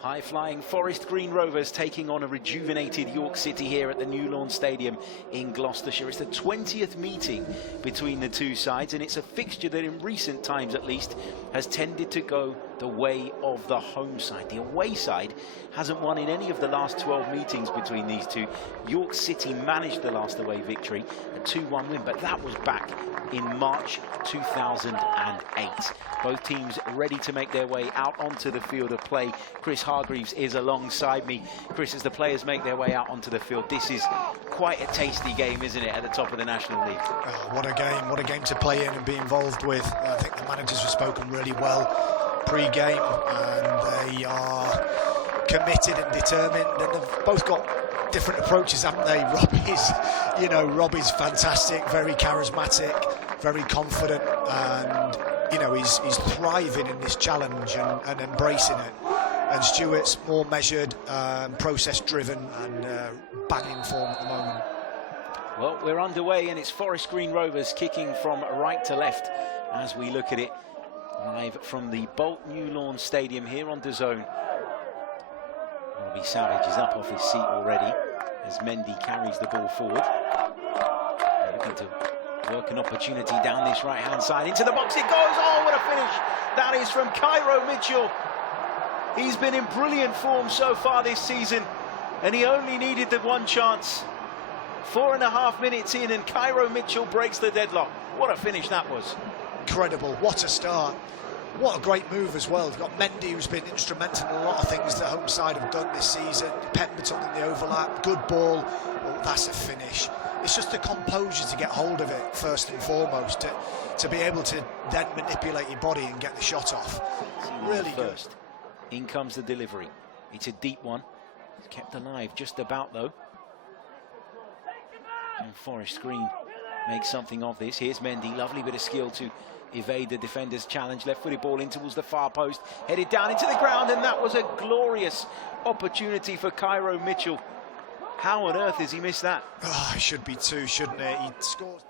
High-flying Forest Green Rovers taking on a rejuvenated York City here at the New Lawn Stadium in Gloucestershire. It's the 20th meeting between the two sides, and it's a fixture that in recent times at least has tended to go the way of the home side. The away side hasn't won in any of the last 12 meetings between these two. York City managed the last away victory, a 2-1 win, but that was back in March 2008. Both teams ready to make their way out onto the field of play. Chris Hargreaves is alongside me. Chris, as the players make their way out onto the field, this is quite a tasty game, isn't it, at the top of the National League? Oh, what a game to play in and be involved with. I think the managers have spoken really well pre-game, and they are committed and determined, and they've both got different approaches, haven't they? Robbie's fantastic, very charismatic, very confident, and he's thriving in this challenge and embracing it. And Stuart's more measured, process-driven, and banging form at the moment. Well, we're underway, and it's Forest Green Rovers kicking from right to left as we look at it live from the Bolt New Lawn Stadium here on DAZN. Robbie Savage is up off his seat already as Mendy carries the ball forward. Looking to work an opportunity down this right-hand side. Into the box it goes. Oh, what a finish. That is from Cairo Mitchell. He's been in brilliant form so far this season, and he only needed the one chance. 4.5 minutes in, and Cairo Mitchell breaks the deadlock. What a finish that was. Incredible. What a start. What a great move as well. You've got Mendy, who's been instrumental in a lot of things the home side have done this season. Pemberton in the overlap. Good ball. Oh, that's a finish. It's just the composure to get hold of it, first and foremost, to be able to then manipulate your body and get the shot off. Really good. In comes the delivery. It's a deep one. It's kept alive just about, though. And Forest Green makes something of this. Here's Mendy. Lovely bit of skill to evade the defender's challenge. Left-footed ball in towards the far post. Headed down into the ground, and that was a glorious opportunity for Cairo Mitchell. How on earth has he missed that? Oh, it should be two, shouldn't it? He scores.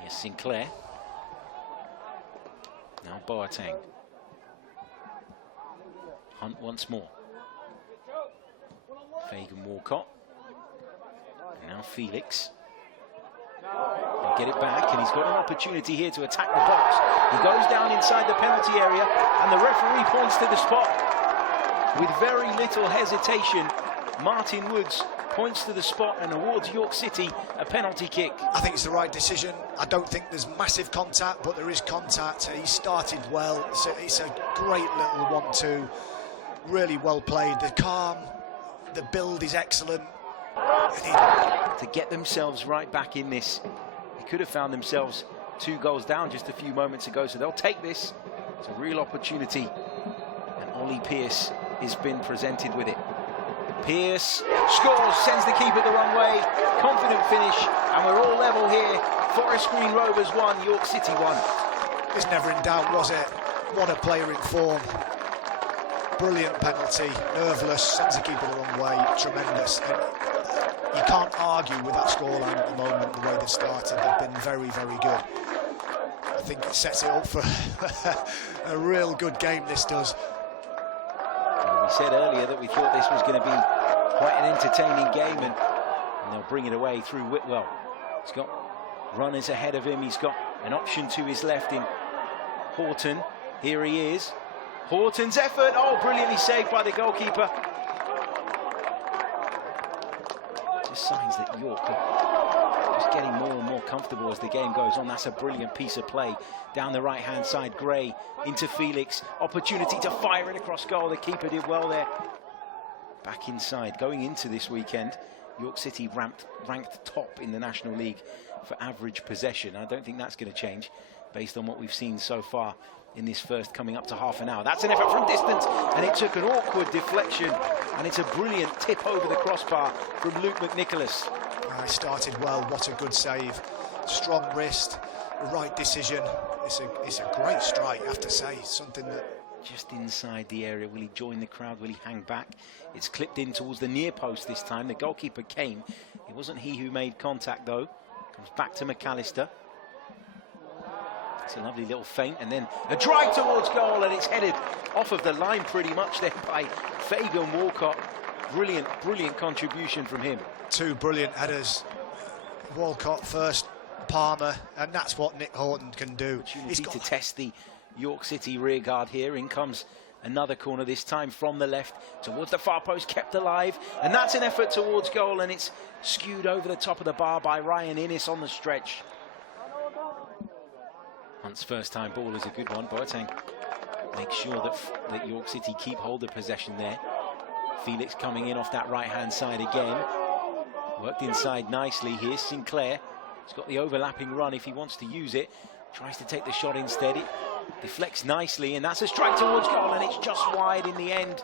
Here's Sinclair. Now Boateng. Hunt once more. Fagan Walcott. And now Felix. He'll get it back, and he's got an opportunity here to attack the box. He goes down inside the penalty area, and the referee points to the spot. With very little hesitation, Martin Woods points to the spot and awards York City a penalty kick. I think it's the right decision. I don't think there's massive contact, but there is contact. He started well. It's a great little 1-2. Really well played. The calm, the build is excellent. To get themselves right back in this, they could have found themselves 2 goals down just a few moments ago, so they'll take this. It's a real opportunity, and Ollie Pearce has been presented with it. Pearce scores, sends the keeper the wrong way. Confident finish, and we're all level here. Forest Green Rovers 1, York City 1. It's never in doubt, was it? What a player in form. Brilliant penalty, nerveless, sends the keeper the wrong way, tremendous. And you can't argue with that scoreline at the moment, the way they've started. They've been very, very good. I think it sets it up for a real good game, this does. We said earlier that we thought this was going to be quite an entertaining game, and they'll bring it away through Whitwell. He's got runners ahead of him. He's got an option to his left in Horton. Here he is. Horton's effort, oh, brilliantly saved by the goalkeeper. Just signs that York are just getting more and more comfortable as the game goes on. That's a brilliant piece of play. Down the right-hand side, Gray into Felix. Opportunity to fire it across goal. The keeper did well there. Back inside. Going into this weekend, York City ranked top in the National League for average possession. I don't think that's going to change based on what we've seen so far in this first coming up to half an hour. That's an effort from distance, and it took an awkward deflection, and it's a brilliant tip over the crossbar from Luke McNicholas. He started well. What a good save. Strong wrist, right decision. It's a great strike, I have to say. Something that... Just inside the area. Will he join the crowd? Will he hang back? It's clipped in towards the near post this time. The goalkeeper came. It wasn't he who made contact, though. Comes back to McAllister. It's a lovely little feint, and then a drive towards goal, and it's headed off of the line pretty much there by Fagan Walcott. Brilliant, brilliant contribution from him. Two brilliant headers. Walcott first, Palmer, and that's what Nick Horton can do. He's got to test the York City rearguard here. In comes another corner, this time from the left towards the far post, kept alive, and that's an effort towards goal, and it's skewed over the top of the bar by Ryan Innes on the stretch. Hunt's first time ball is a good one. Boateng makes sure that York City keep hold of possession there. Felix coming in off that right hand side again. Worked inside nicely here. Sinclair has got the overlapping run if he wants to use it. Tries to take the shot instead. It deflects nicely, and that's a strike towards goal, and it's just wide in the end.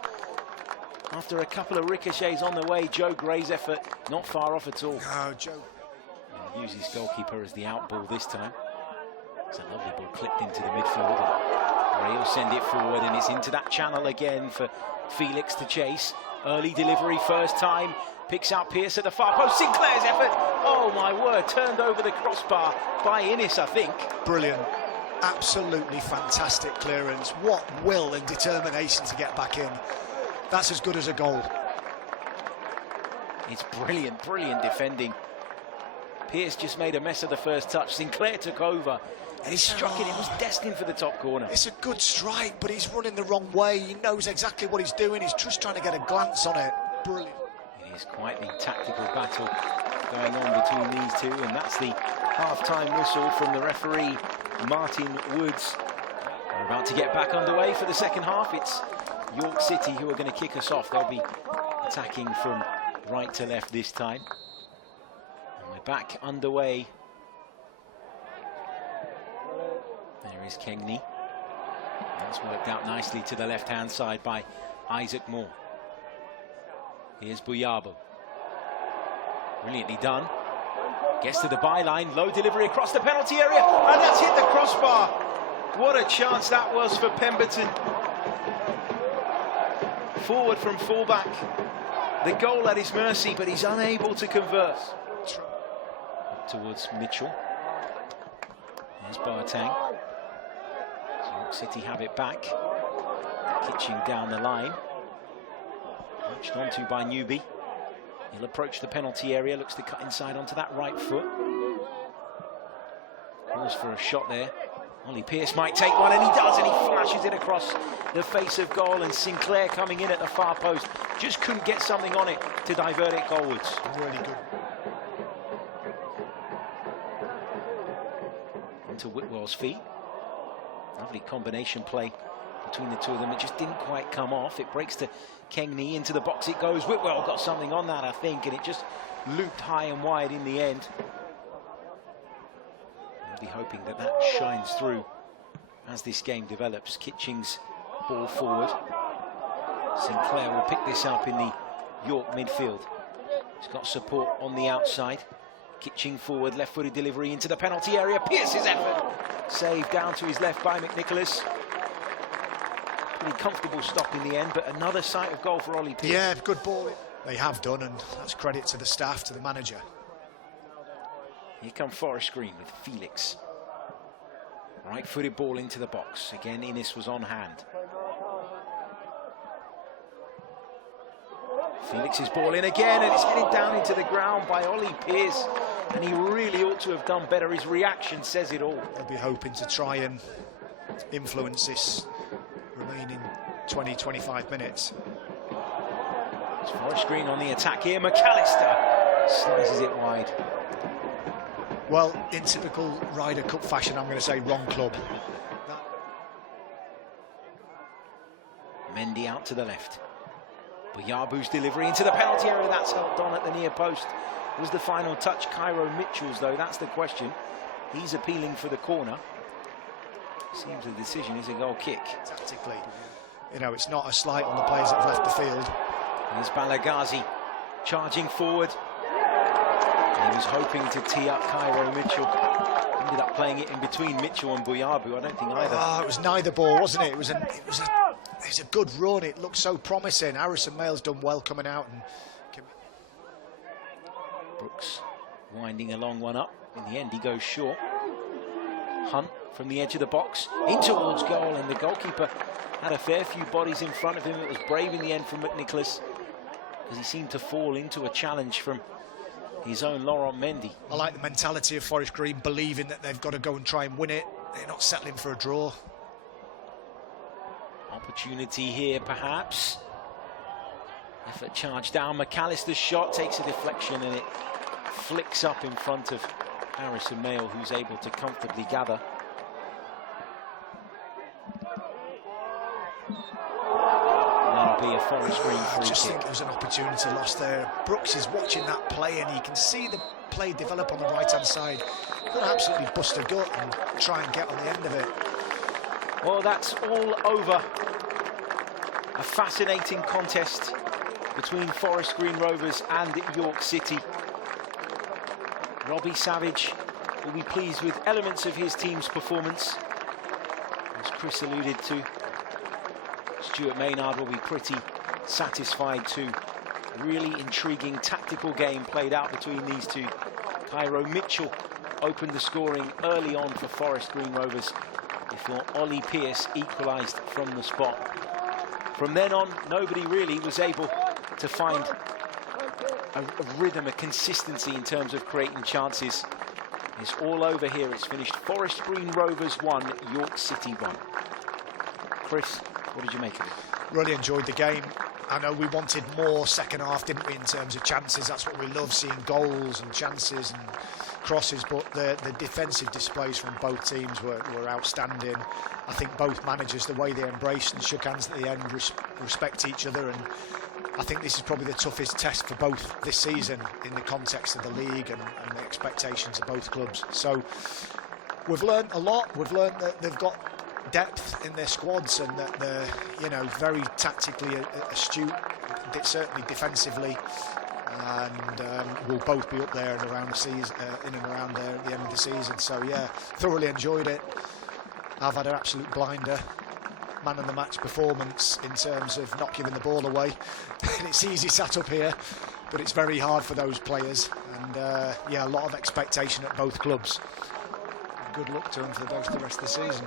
After a couple of ricochets on the way, Joe Gray's effort not far off at all. No, Joe. Uses goalkeeper as the out ball this time. It's a lovely ball clipped into the midfield. Gray will send it forward, and it's into that channel again for Felix to chase. Early delivery first time. Picks out Pearce at the far post. Sinclair's effort. Oh my word, turned over the crossbar by Innes, I think. Brilliant. Absolutely fantastic clearance. What will and determination to get back in. That's as good as a goal. It's brilliant, brilliant defending. Pearce just made a mess of the first touch. Sinclair took over, and he struck it. It was destined for the top corner. It's a good strike, but he's running the wrong way. He knows exactly what he's doing. He's just trying to get a glance on it. Brilliant. It is quite the tactical battle going on between these two, and that's the half-time whistle from the referee, Martin Woods. We're about to get back underway for the second half. It's York City who are going to kick us off. They'll be attacking from right to left this time. And we're back underway. There is Kengney. That's worked out nicely to the left-hand side by Isaac Moore. Here's Buyabo. Brilliantly done. Gets to the byline, low delivery across the penalty area, and that's hit the crossbar. What a chance that was for Pemberton. Forward from fullback. The goal at his mercy, but he's unable to convert. Up towards Mitchell. There's Boateng. York City have it back. Kitching down the line. Touched onto by Newby. He'll approach the penalty area, looks to cut inside onto that right foot. Calls for a shot there. Ollie Pearce might take one, and he does, and he flashes it across the face of goal, and Sinclair coming in at the far post. Just couldn't get something on it to divert it goalwards. Really good. Into Whitwell's feet. Lovely combination play between the two of them. It just didn't quite come off. It breaks to Kengney, into the box it goes. Whitwell got something on that, I think, and it just looped high and wide in the end. I'll be hoping that that shines through as this game develops. Kitching's ball forward. Sinclair will pick this up in the York midfield. He's got support on the outside. Kitching forward, left-footed delivery into the penalty area. Pearce's effort. Saved down to his left by McNicholas. Pretty comfortable stop in the end, but another sight of goal for Ollie Pearce. Yeah, good ball. They have done, and that's credit to the staff, to the manager. Here come Forest Green with Felix. Right-footed ball into the box. Again, Innes was on hand. Felix's ball in again, and it's headed down into the ground by Ollie Pearce, and he really ought to have done better. His reaction says it all. They'll be hoping to try and influence this remaining 20-25 minutes. It's Forest Green on the attack here. McAllister slices it wide. Well, in typical Ryder Cup fashion, I'm going to say wrong club. Mendy out to the left. Buyabu's delivery into the penalty area. That's held on at the near post. Was the final touch Cairo Mitchell's, though? That's the question. He's appealing for the corner. Seems the decision is a goal kick. Tactically, you know, it's not a slight on the players that have left the field. There's Balagazi charging forward. He was hoping to tee up Cairo Mitchell. Ended up playing it in between Mitchell and Buyabu. I don't think either. Oh, it was neither ball, wasn't it? It was a good run. It looked so promising. Harrison Mayle's done well coming out. And Brooks winding a long one up. In the end, he goes short. Hunt from the edge of the box in towards goal, and the goalkeeper had a fair few bodies in front of him. It was brave in the end from McNicholas, because he seemed to fall into a challenge from his own Laurent Mendy. I like the mentality of Forest Green, believing that they've got to go and try and win it. They're not settling for a draw. Opportunity here, perhaps. Effort charged down. McAllister's shot takes a deflection, and it flicks up in front of Harrison Mayle, who's able to comfortably gather. And that'll be a Forest Green free I just kick. think there was an opportunity lost there. Brooks is watching that play, and you can see the play develop on the right-hand side. You've got to absolutely bust a gut and try and get on the end of it. Well, that's all over. A fascinating contest between Forest Green Rovers and York City. Robbie Savage will be pleased with elements of his team's performance. As Chris alluded to, Stuart Maynard will be pretty satisfied too. Really intriguing tactical game played out between these two. Cairo Mitchell opened the scoring early on for Forest Green Rovers before Ollie Pearce equalised from the spot. From then on, nobody really was able to find a rhythm, a consistency in terms of creating chances. It's all over here. It's finished Forest Green Rovers 1, York City 1. Chris, what did you make of it? Really enjoyed the game. I know we wanted more second half, didn't we, in terms of chances. That's what we love, seeing goals and chances and crosses, but the defensive displays from both teams were outstanding. I think both managers, the way they embraced and shook hands at the end, respect each other, and I think this is probably the toughest test for both this season in the context of the league and the expectations of both clubs. So we've learned a lot. We've learned that they've got depth in their squads, and that they're, you know, very tactically astute, certainly defensively, and will both be up there and around the season, in and around there at the end of the season. So yeah, thoroughly enjoyed it. I've had an absolute blinder man of the match performance in terms of not giving the ball away. It's easy sat up here, but it's very hard for those players, and yeah, a lot of expectation at both clubs. Good luck to them for the rest of the season.